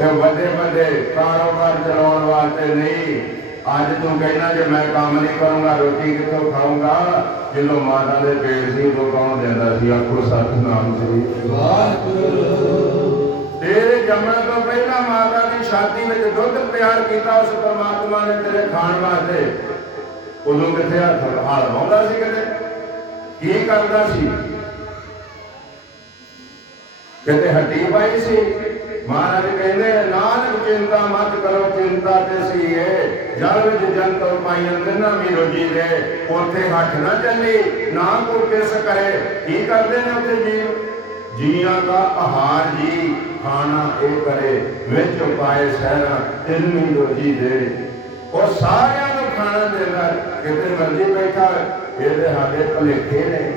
ਇਹ ਵੱਡੇ ਵੱਡੇ ਕਾਰੋਬਾਰ ਚਲਾਉਣ ਵਾਸਤੇ ਨਹੀਂ। ਅੱਜ ਤੂੰ ਕਹਿਣਾ ਜੇ ਮੈਂ ਕੰਮ ਨਹੀਂ ਕਰੂੰਗਾ ਰੋਟੀ ਕਿੱਥੋਂ ਖਾਊਂਗਾ? ਜਦੋਂ ਮਾਤਾ ਦੇ ਪੇਟ ਸੀ ਉਹ ਕੌਣ ਦਿੰਦਾ ਸੀ? ਆਖੋ ਸਤਿਨਾਮ ਸ੍ਰੀ ਤੇਰੇ ਜੰਮਣ ਤੋਂ ਪਹਿਲਾਂ ਮਾਤਾ ਦੀ ਛਾਤੀ ਵਿੱਚ ਦੁੱਧ ਪਿਆਰ ਕੀਤਾ ਉਸ ਪਰਮਾਤਮਾ ਨੇ ਤੇਰੇ ਖਾਣ ਵਾਸਤੇ। ਉਦੋਂ ਕਿੱਥੇ ਹੱਥ ਹਾਲ ਵਾਉਂਦਾ ਸੀ ਕਿਤੇ? ਕੀ ਕਰਦਾ ਸੀ? ਕਿਤੇ ਹੱਡੀ ਪਾਈ ਸੀ? ਮਹਾਰਾਜ ਕਹਿੰਦੇ, ਨਾਨਕ ਚਿੰਤਾ ਮਤ ਕਰੋ, ਚਿੰਤਾ ਤੇ ਸੀਏ। ਜਲ ਵਿੱਚ ਜੰਤਰ ਪਾਈਆਂ, ਤਿੰਨਾਂ ਵੀ ਰੋਜੀ ਦੇ। ਉੱਥੇ ਹੱਥ ਨਾ ਚੱਲੀ, ਨਾ ਕੋ ਕਿਸ ਕਰੇ। ਕੀ ਕਰਦੇ ਨੇ ਉੱਥੇ ਜੀਵ? ਜੀਆਂ ਦਾ ਆਹਾਰ ਜੀ, ਖਾਣਾ ਇਹ ਕਰੇ। ਵਿੱਚ ਪਾਏ ਸਹਿਰਾ, ਤਿੰਨੀ ਰੋਜੀ ਦੇ। ਉਹ ਸਾਰਿਆਂ ਨੂੰ ਖਾਣਾ ਦਿੰਦਾ ਕਿਤੇ ਮਰਜ਼ੀ ਬੈਠਾ ਇਹਦੇ ਸਾਡੇ ਭਲੇਖੇ ਨੇ।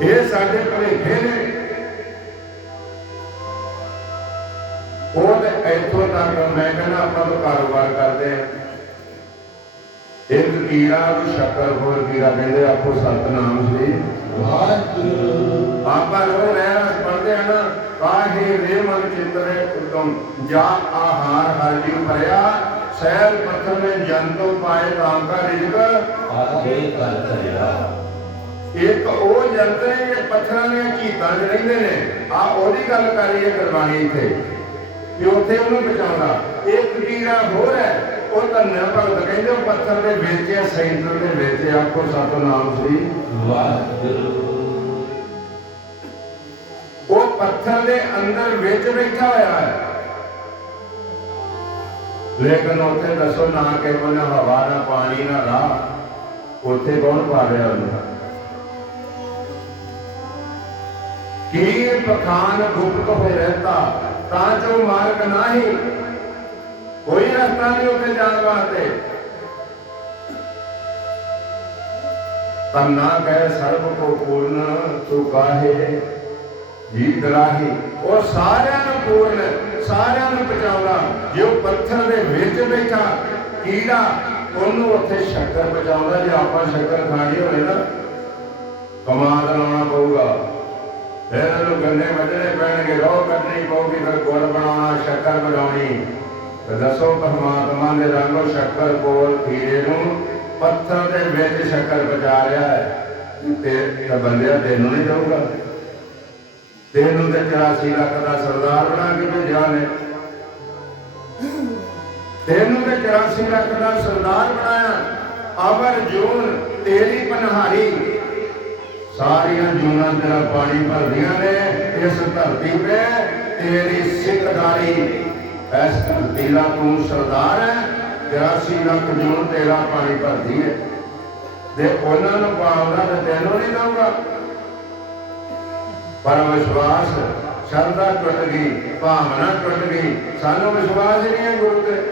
ਇਹ ਸਾਡੇ ਭਲੇਖੇ ਨੇ। ਉਹ ਤੇ ਇੱਥੋਂ ਤੱਕ ਮੈਂ ਕਹਿੰਦਾ ਆਪਾਂ ਨੂੰ ਕਾਰੋਬਾਰ ਕਰਦੇ ਆ। ਇੱਕ ਕੀੜਾ ਨੂੰ ਸ਼ੱਕਰ ਹੋਰ ਕੀੜਾ ਕਹਿੰਦੇ ਆਪੋ ਸਤਨਾਮ ਸ੍ਰੀ ਆਪਾਂ ਰੋ ਰਹਿਣਾ ਪੜਦੇ ਆ ਨਾ ਕਾਹੇ ਰੇ ਮਨ ਚਿੰਤਰੇ ਉਤਮ ਜਾ ਆਹਾਰ ਹਰ ਜੀ ਭਰਿਆ ਸਹਿਲ ਪੱਥਰ ਨੇ ਜੰਤੋ ਪਾਏ ਰਾਮ ਦਾ ਰਿਜਕ। ਇੱਕ ਉਹ ਜੰਤਰ ਨੇ ਪੱਥਰਾਂ ਦੀਆਂ ਝੀਤਾਂ 'ਚ ਰਹਿੰਦੇ ਨੇ। ਆ ਉਹਦੀ ਗੱਲ ਕਰ ਰਹੀ ਹੈ ਗੁਰਬਾਣੀ ਇੱਥੇ। ਕਿ ਉੱਥੇ ਉਹਨੂੰ ਬਚਾਉਂਦਾ। ਇਹ ਕੀੜਾ ਹੋਰ ਹੈ, ਉਹ ਧੰਨਿਆ ਭਗਤ ਕਹਿੰਦੇ ਉਹ ਪੱਥਰ ਦੇ ਵਿੱਚ ਹੈ, ਸੈਂਟਰ ਦੇ ਵਿੱਚ ਹੈ। ਆਖੋ ਸਤਨਾਮ ਸ੍ਰੀ ਉਹ ਪੱਥਰ ਦੇ ਅੰਦਰ ਵਿੱਚ ਬੈਠਾ ਹੋਇਆ ਹੈ। ਲੇਕਿਨ ਉੱਥੇ ਦੱਸੋ ਨਾ ਕਿ ਨਾ ਹਵਾ ਨਾ ਪਾਣੀ ਨਾ ਰਾਹ, ਉੱਥੇ ਕੌਣ ਪਾ ਰਿਹਾ ਉਹਨੂੰ? ਕੀ ਪਖਾਨ ਗੁਪਤ ਹੋਏ ਰਹਤਾ ਤਾਂ ਜੋ ਮਾਰਗ ਨਹੀਂ ਕੋਈ ਰਸਤਾ ਨਹੀਂ ਉੱਥੇ ਜਾਣ ਵਾਸਤੇ। ਤਮ ਨਾ ਕਹਿ ਸਰਬ ਕੋ ਪੂਰਨ, ਤੂੰ ਕਾਹੇ? ਜੀ ਦਰਾਹੀ ਉਹ ਸਾਰਿਆਂ ਨੂੰ ਪੂਰਨ, ਸਾਰਿਆਂ ਨੂੰ ਬਚਾਉਂਦਾ ਜੇ ਉਹ ਪੱਥਰ ਦੇ ਵਿੱਚ ਬੈਠਾ, ਕੀੜਾ, ਉਹਨੂੰ ਉੱਥੇ ਸ਼ੱਕਰ ਬਚਾਉਂਦਾ ਜੇ ਆਪਾਂ ਸ਼ੱਕਰ ਖਾਣੀ ਹੋਵੇ ਨਾ, ਕਮਾਲ ਲਾਉਣਾ ਪਊਗਾ। ਫਿਰ ਇਹਨੂੰ ਗੰਨੇ ਵੱਢਣੇ ਪੈਣਗੇ, ਰੋਹ ਕੱਢਣੀ ਪਊਗੀ, ਫਿਰ ਗੁੜ ਬਣਾਉਣਾ, ਸ਼ੱਕਰ ਬਣਾਉਣੀ। ਤੇ ਦੱਸੋ ਪਰਮਾਤਮਾ ਦੇ ਰੰਗੋ ਸ਼ੱਕਰ ਕੋਲ ਕੀੜੇ ਨੂੰ ਪੱਥਰ ਦੇ ਵਿੱਚ ਸ਼ੱਕਰ ਬਚਾ ਹੈ। ਤੇ ਇਹ ਬੰਦਿਆ ਤੈਨੂੰ ਨਹੀਂ ਦਊਗਾ ਤੈਨੂੰ ਤੇ 84 ਲੱਖ ਦਾ ਸਰਦਾਰ ਬਣਾ ਕੇ ਭੇਜਿਆ ਨੇ। ਤੈਨੂੰ ਤੇ 84 ਲੱਖ ਦਾ ਸਰਦਾਰ ਬਣਾਇਆ। ਅਵਰ ਜੂਨ ਤੇਰੀ ਪਨਹਾਰੀ। ਸਾਰੀਆਂ ਜੂਨਾਂ ਤੇਰਾ ਪਾਣੀ ਭਰਦੀਆਂ ਨੇ, ਇਸ ਧਰਤੀ 'ਤੇ ਤੇਰੀ ਸਿੱਖਦਾਰੀ। ਐਸ ਧਰਤੀ ਦਾ ਤੂੰ ਸਰਦਾਰ ਹੈ 83 ਲੱਖ ਜੂਨ ਤੇਰਾ ਪਾਣੀ ਭਰਦੀ ਹੈ। ਤੇ ਉਹਨਾਂ ਨੂੰ ਪਾਉਂਦਾ ਤੇ ਤੈਨੂੰ ਨਹੀਂ ਦਊਗਾ। ਪਰ ਵਿਸ਼ਵਾਸ ਸ਼ਰਧਾ ਟੁੱਟ ਗਈ, ਭਾਵਨਾ ਟੁੱਟ ਗਈ, ਸਾਨੂੰ ਵਿਸ਼ਵਾਸ ਨਹੀਂ ਹੈ ਗੁਰੂ ਤੇ।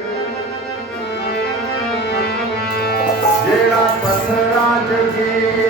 ਜਿਹੜਾ ਪੱਥਰਾਂ 'ਚ ਕੀੜਿਆਂ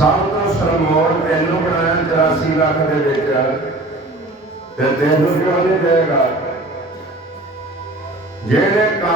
ਸਭ ਤੋਂ ਸਰਮੋਰ ਤੈਨੂੰ ਬਣਾਇਆ 84 ਲੱਖ ਦੇ ਵਿੱਚ। ਤੇ ਤੈਨੂੰ ਕਿਉਂ ਨਹੀਂ ਦੇਗਾ? ਜਿਹੜੇ ਕੰਮ